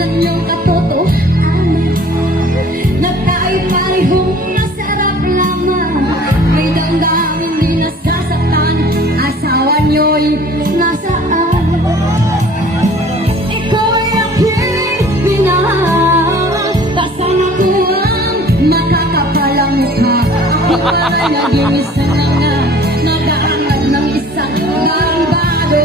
tingnan yung katotohanan na tayo parehong masarap lamang. May damdamin di nasasaktan, asawa nyo'y nasaan? Ikaw ay aking pinahal, basta na ko ang makakapalang mukha. Ako para naging isa na nga, nag-aangad ng isang daang bago.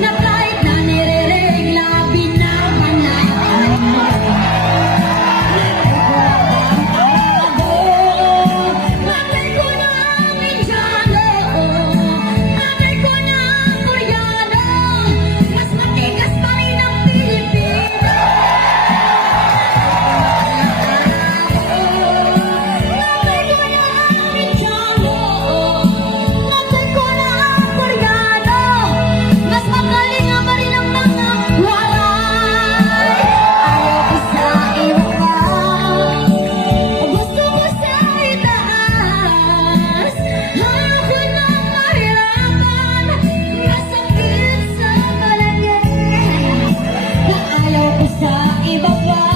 Na kahit na nire-regla, binabanatan mo. Atay ko na ang Indiano, atay ko na ang Koreano, mas matigas pa rin ang Pilipino. Atay ko na ang Indiano, atay ko na ang Koreano, mas magaling nga pa rin ang mga walay. Ayaw ko sa iba pa, gusto ko sa itaas. Ako na mahirapan, masakit sa palagay. Ayaw ko sa iba pa,